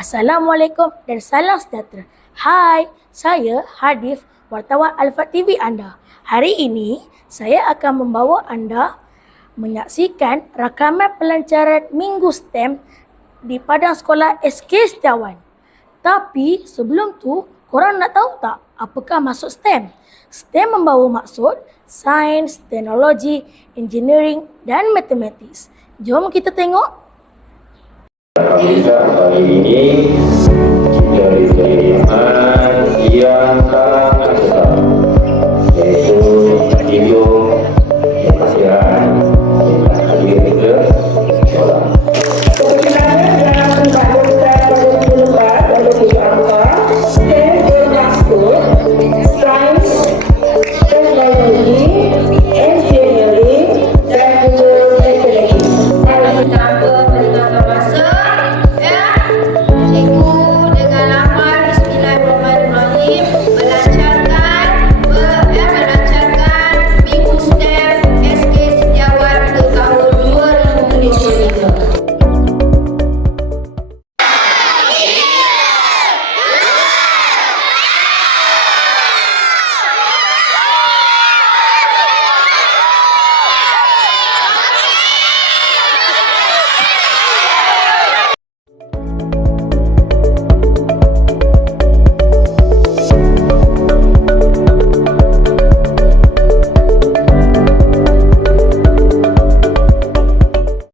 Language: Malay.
Assalamualaikum dan salam sejahtera. Hai, saya Hadif, wartawan Alfat TV anda. Hari ini, saya akan membawa anda menyaksikan rakaman pelancaran Minggu STEM di Padang Sekolah SK Setiawan. Tapi sebelum tu, korang nak tahu tak apakah maksud STEM? STEM membawa maksud sains, teknologi, engineering dan matematik. Jom kita tengok Alhamdulillah hari ini Yang, Kang,